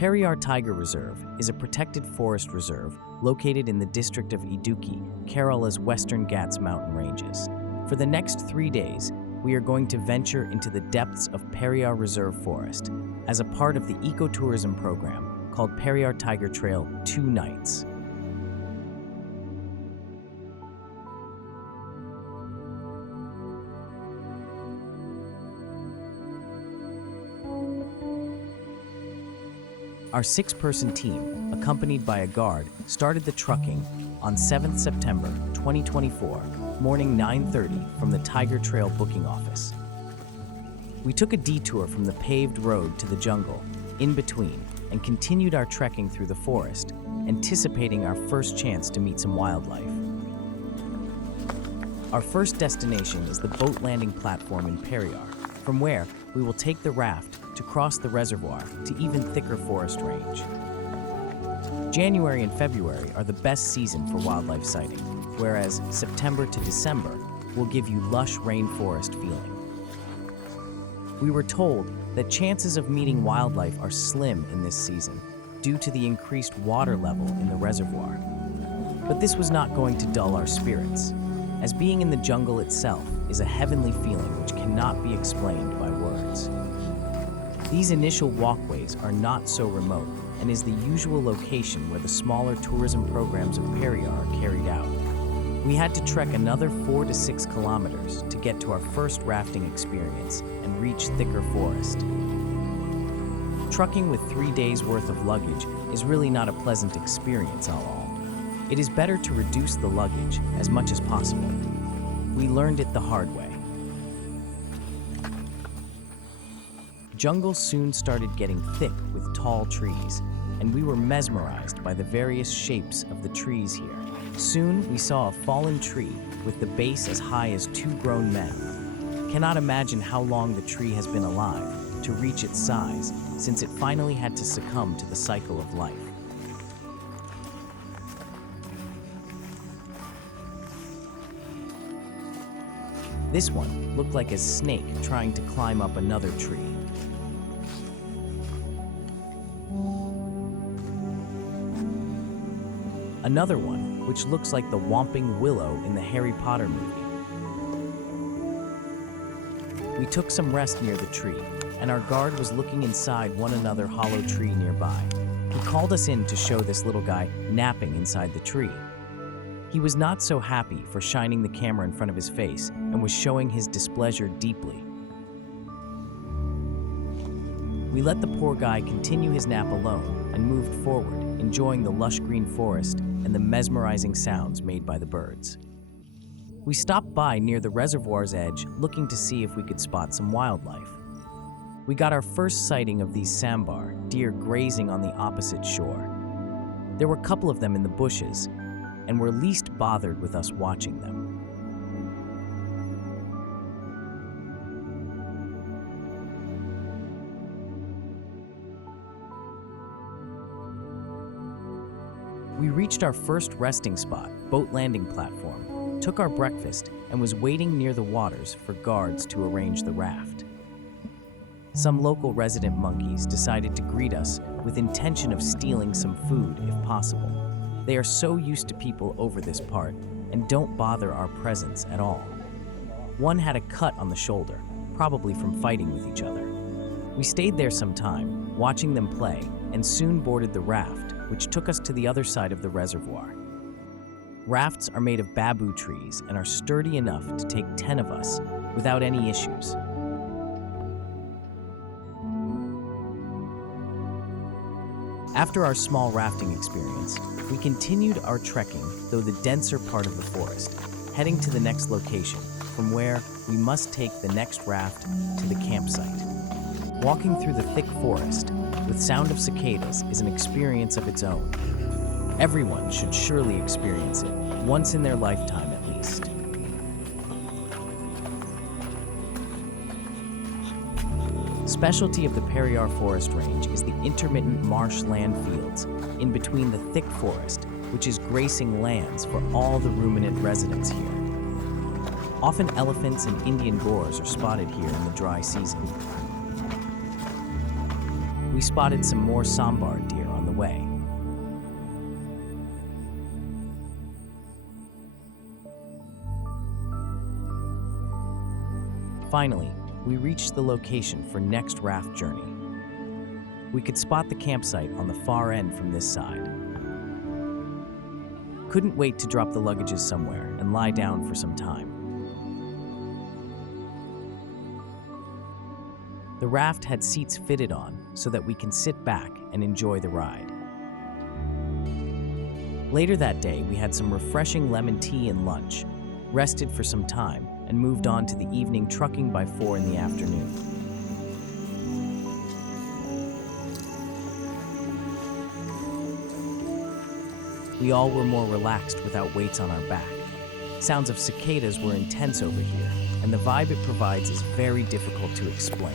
Periyar Tiger Reserve is a protected forest reserve located in the district of Idukki, Kerala's Western Ghats mountain ranges. For the next 3 days, we are going to venture into the depths of Periyar Reserve Forest as a part of the ecotourism program called Periyar Tiger Trail 2 Nights. Our 6-person team, accompanied by a guard, started the trekking on 7th September 2024, morning 9:30 from the Tiger Trail booking office. We took a detour from the paved road to the jungle, in between, and continued our trekking through the forest, anticipating our first chance to meet some wildlife. Our first destination is the boat landing platform in Periyar, from where we will take the raft to cross the reservoir to even thicker forest range. January and February are the best season for wildlife sighting, whereas September to December will give you lush rainforest feeling. We were told that chances of meeting wildlife are slim in this season due to the increased water level in the reservoir. But this was not going to dull our spirits, as being in the jungle itself is a heavenly feeling which cannot be explained by words. These initial walkways are not so remote and is the usual location where the smaller tourism programs of Periyar are carried out. We had to trek another 4 to 6 kilometers to get to our first rafting experience and reach thicker forest. Trucking with 3 days worth of luggage is really not a pleasant experience at all. It is better to reduce the luggage as much as possible. We learned it the hard way. Jungle soon started getting thick with tall trees, and we were mesmerized by the various shapes of the trees here. Soon we saw a fallen tree with the base as high as 2 grown men. Cannot imagine how long the tree has been alive to reach its size, since it finally had to succumb to the cycle of life. This one looked like a snake trying to climb up another tree. Another one, which looks like the Whomping Willow in the Harry Potter movie. We took some rest near the tree, and our guard was looking inside one another hollow tree nearby. He called us in to show this little guy napping inside the tree. He was not so happy for shining the camera in front of his face and was showing his displeasure deeply. We let the poor guy continue his nap alone and moved forward, enjoying the lush green forest and the mesmerizing sounds made by the birds. We stopped by near the reservoir's edge looking to see if we could spot some wildlife. We got our first sighting of these sambar, deer grazing on the opposite shore. There were a couple of them in the bushes, and were least bothered with us watching them. We reached our first resting spot, boat landing platform, took our breakfast, and was waiting near the waters for guards to arrange the raft. Some local resident monkeys decided to greet us with intention of stealing some food if possible. They are so used to people over this part and don't bother our presence at all. One had a cut on the shoulder, probably from fighting with each other. We stayed there some time, watching them play, and soon boarded the raft, which took us to the other side of the reservoir. Rafts are made of bamboo trees and are sturdy enough to take 10 of us without any issues. After our small rafting experience, we continued our trekking through the denser part of the forest, heading to the next location, from where we must take the next raft to the campsite. Walking through the thick forest with sound of cicadas is an experience of its own. Everyone should surely experience it, once in their lifetime at least. Specialty of the Periyar Forest Range is the intermittent marshland fields in between the thick forest, which is gracing lands for all the ruminant residents here. Often elephants and Indian boars are spotted here in the dry season. We spotted some more sambar deer on the way. Finally, we reached the location for next raft journey. We could spot the campsite on the far end from this side. Couldn't wait to drop the luggages somewhere and lie down for some time. The raft had seats fitted on so that we can sit back and enjoy the ride. Later that day, we had some refreshing lemon tea and lunch, rested for some time, and moved on to the evening trucking by 4 in the afternoon. We all were more relaxed without weights on our back. Sounds of cicadas were intense over here, and the vibe it provides is very difficult to explain.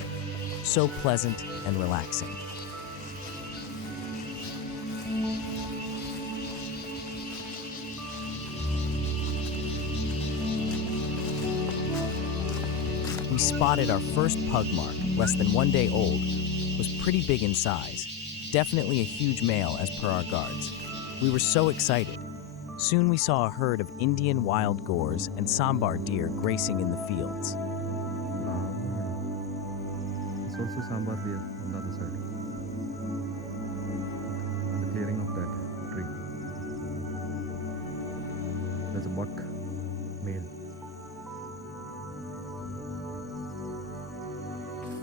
So pleasant and relaxing. We spotted our first pug mark, less than 1 day old, was pretty big in size, definitely a huge male as per our guards. We were so excited. Soon we saw a herd of Indian wild gores and sambar deer gracing in the fields. It's also sambar deer on the other side, on the clearing of that tree. There's a buck, male.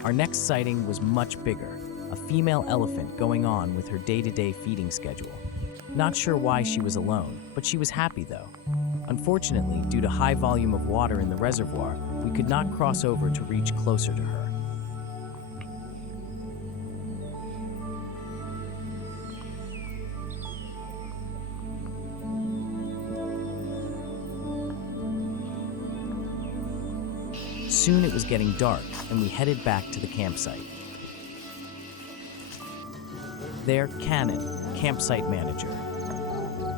Our next sighting was much bigger, a female elephant going on with her day-to-day feeding schedule. Not sure why she was alone, but she was happy though. Unfortunately, due to high volume of water in the reservoir, we could not cross over to reach closer to her. Soon it was getting dark, and we headed back to the campsite. There, Cannon, campsite manager.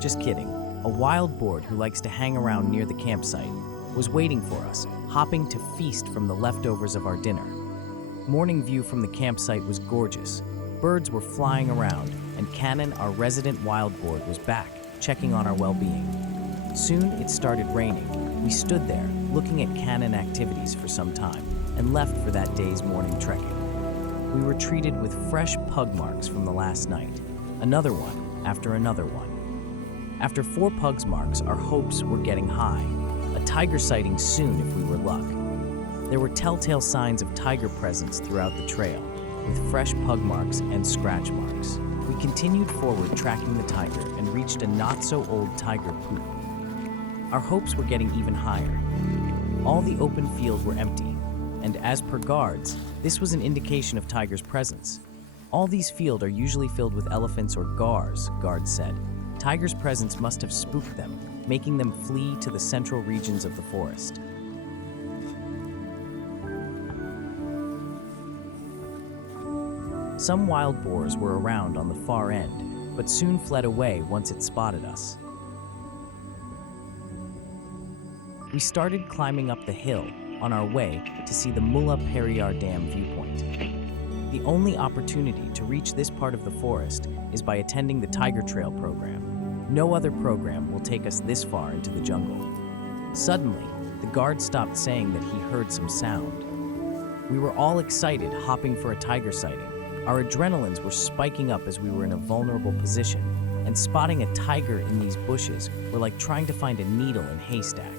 Just kidding, a wild boar who likes to hang around near the campsite, was waiting for us, hopping to feast from the leftovers of our dinner. Morning view from the campsite was gorgeous. Birds were flying around, and Cannon, our resident wild boar, was back, checking on our well-being. Soon it started raining. We stood there, looking at Cannon activities for some time, and left for that day's morning trekking. We were treated with fresh pug marks from the last night, another one after another one. After 4 pugs marks, our hopes were getting high, a tiger sighting soon if we were luck. There were telltale signs of tiger presence throughout the trail, with fresh pug marks and scratch marks. We continued forward tracking the tiger and reached a not-so-old tiger poop. Our hopes were getting even higher. All the open fields were empty, and as per guards, this was an indication of tiger's presence. All these fields are usually filled with elephants or gars, guards said. Tiger's presence must have spooked them, making them flee to the central regions of the forest. Some wild boars were around on the far end, but soon fled away once it spotted us. We started climbing up the hill on our way to see the Periyar Dam viewpoint. The only opportunity to reach this part of the forest is by attending the Tiger Trail program. No other program will take us this far into the jungle. Suddenly, the guard stopped saying that he heard some sound. We were all excited, hopping for a tiger sighting. Our adrenalines were spiking up as we were in a vulnerable position, and spotting a tiger in these bushes were like trying to find a needle in a haystack.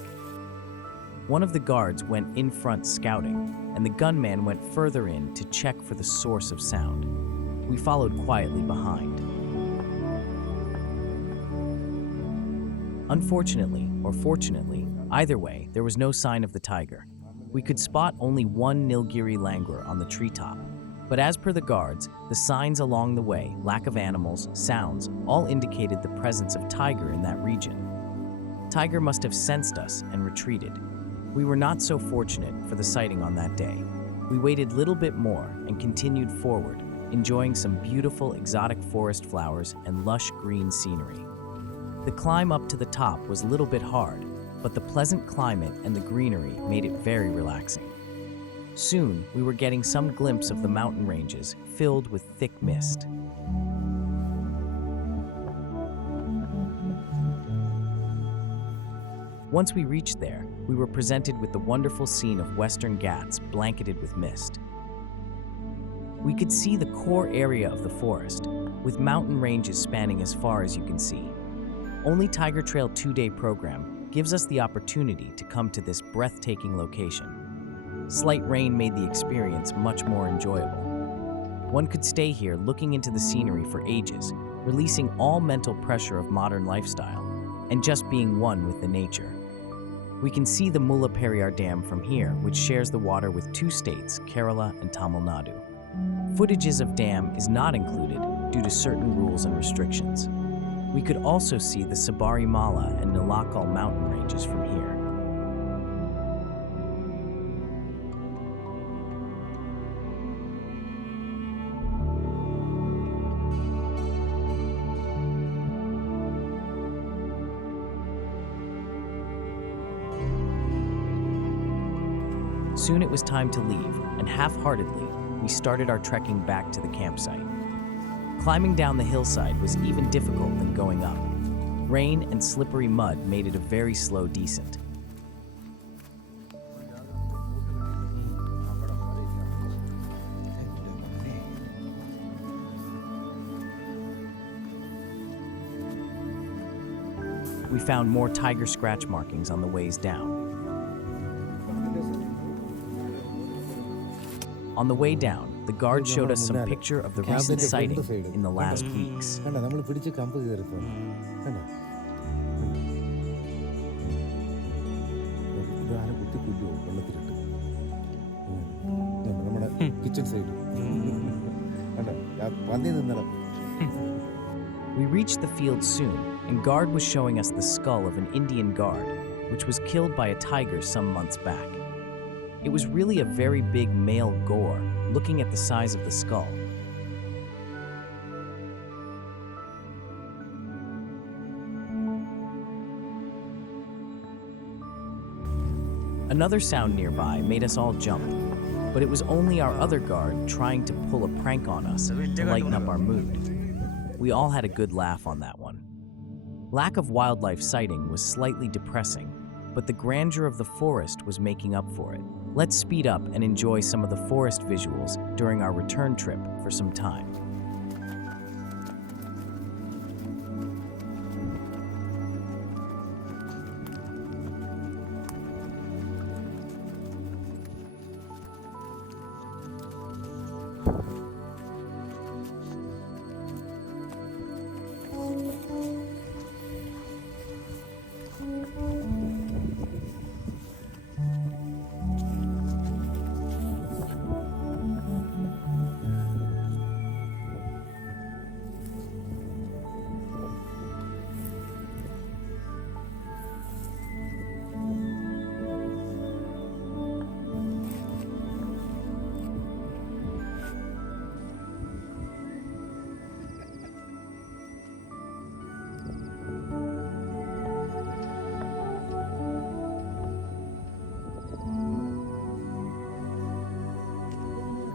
One of the guards went in front scouting, and the gunman went further in to check for the source of sound. We followed quietly behind. Unfortunately, or fortunately, either way, there was no sign of the tiger. We could spot only one Nilgiri langur on the treetop. But as per the guards, the signs along the way, lack of animals, sounds, all indicated the presence of tiger in that region. Tiger must have sensed us and retreated. We were not so fortunate for the sighting on that day. We waited little bit more and continued forward, enjoying some beautiful exotic forest flowers and lush green scenery. The climb up to the top was a little bit hard, but the pleasant climate and the greenery made it very relaxing. Soon, we were getting some glimpse of the mountain ranges filled with thick mist. Once we reached there, we were presented with the wonderful scene of Western Ghats blanketed with mist. We could see the core area of the forest, with mountain ranges spanning as far as you can see. Only Tiger Trail 2-day program gives us the opportunity to come to this breathtaking location. Slight rain made the experience much more enjoyable. One could stay here looking into the scenery for ages, releasing all mental pressure of modern lifestyle, and just being one with the nature. We can see the Periyar Dam from here, which shares the water with 2 states, Kerala and Tamil Nadu. Footages of dam is not included due to certain rules and restrictions. We could also see the Sabari Mala and Nilakal mountain ranges from here. Soon it was time to leave, and half-heartedly, we started our trekking back to the campsite. Climbing down the hillside was even difficult than going up. Rain and slippery mud made it a very slow descent. We found more tiger scratch markings on the ways down. On the way down, the guard showed us some picture of the recent sighting in the last weeks. We reached the field soon, and guard was showing us the skull of an Indian guard, which was killed by a tiger some months back. It was really a very big male gore, looking at the size of the skull. Another sound nearby made us all jump, but it was only our other guard trying to pull a prank on us to lighten up our mood. We all had a good laugh on that one. Lack of wildlife sighting was slightly depressing, but the grandeur of the forest was making up for it. Let's speed up and enjoy some of the forest visuals during our return trip for some time.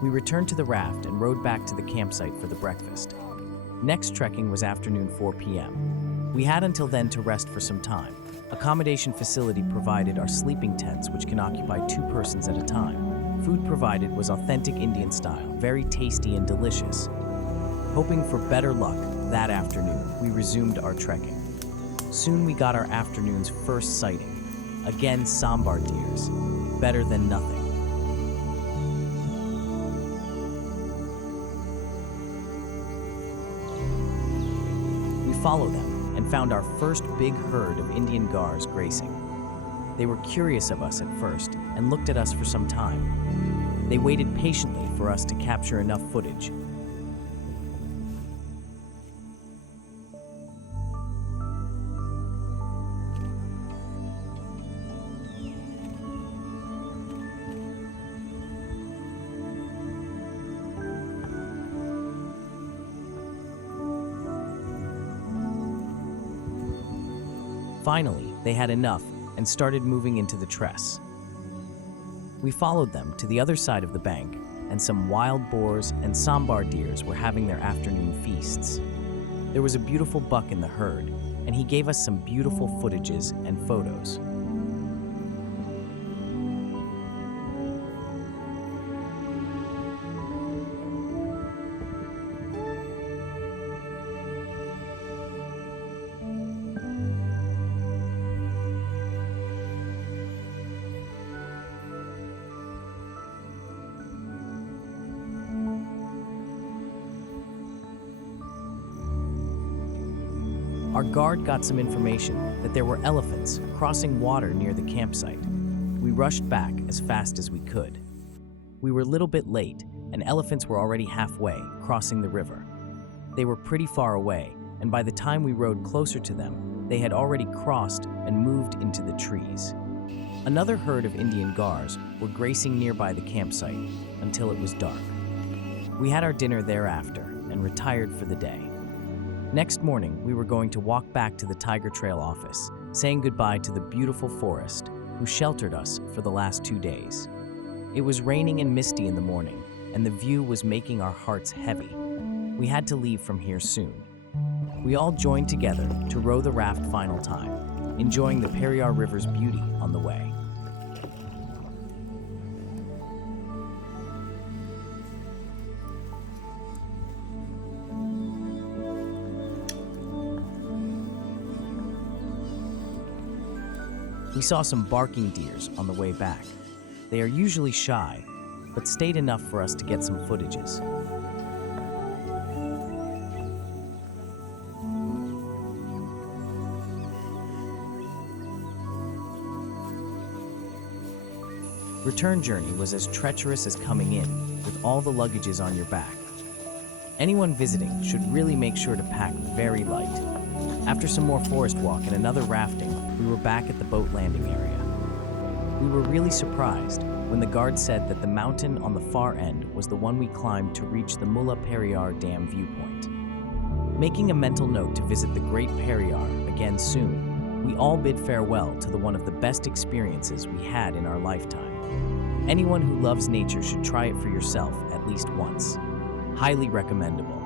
We returned to the raft and rode back to the campsite for the breakfast. Next trekking was afternoon 4 p.m. We had until then to rest for some time. Accommodation facility provided our sleeping tents, which can occupy 2 persons at a time. Food provided was authentic Indian style, very tasty and delicious. Hoping for better luck, that afternoon, we resumed our trekking. Soon we got our afternoon's first sighting. Again, sambar deers. Better than nothing. Followed them and found our first big herd of Indian gars grazing. They were curious of us at first and looked at us for some time. They waited patiently for us to capture enough footage. Finally, they had enough and started moving into the tress. We followed them to the other side of the bank, and some wild boars and sambar deers were having their afternoon feasts. There was a beautiful buck in the herd, and he gave us some beautiful footages and photos. Our guard got some information that there were elephants crossing water near the campsite. We rushed back as fast as we could. We were a little bit late, and elephants were already halfway, crossing the river. They were pretty far away, and by the time we rode closer to them, they had already crossed and moved into the trees. Another herd of Indian gars were grazing nearby the campsite until it was dark. We had our dinner thereafter and retired for the day. Next morning, we were going to walk back to the Tiger Trail office, saying goodbye to the beautiful forest who sheltered us for the last 2 days. It was raining and misty in the morning, and the view was making our hearts heavy. We had to leave from here soon. We all joined together to row the raft final time, enjoying the Periyar River's beauty on the way. We saw some barking deers on the way back. They are usually shy, but stayed enough for us to get some footages. Return journey was as treacherous as coming in, with all the luggages on your back. Anyone visiting should really make sure to pack very light. After some more forest walk and another rafting, we were back at the boat landing area. We were really surprised when the guard said that the mountain on the far end was the one we climbed to reach the Mulla Periyar Dam viewpoint. Making a mental note to visit the Great Periyar again soon, we all bid farewell to one of the best experiences we had in our lifetime. Anyone who loves nature should try it for yourself at least once. Highly recommendable.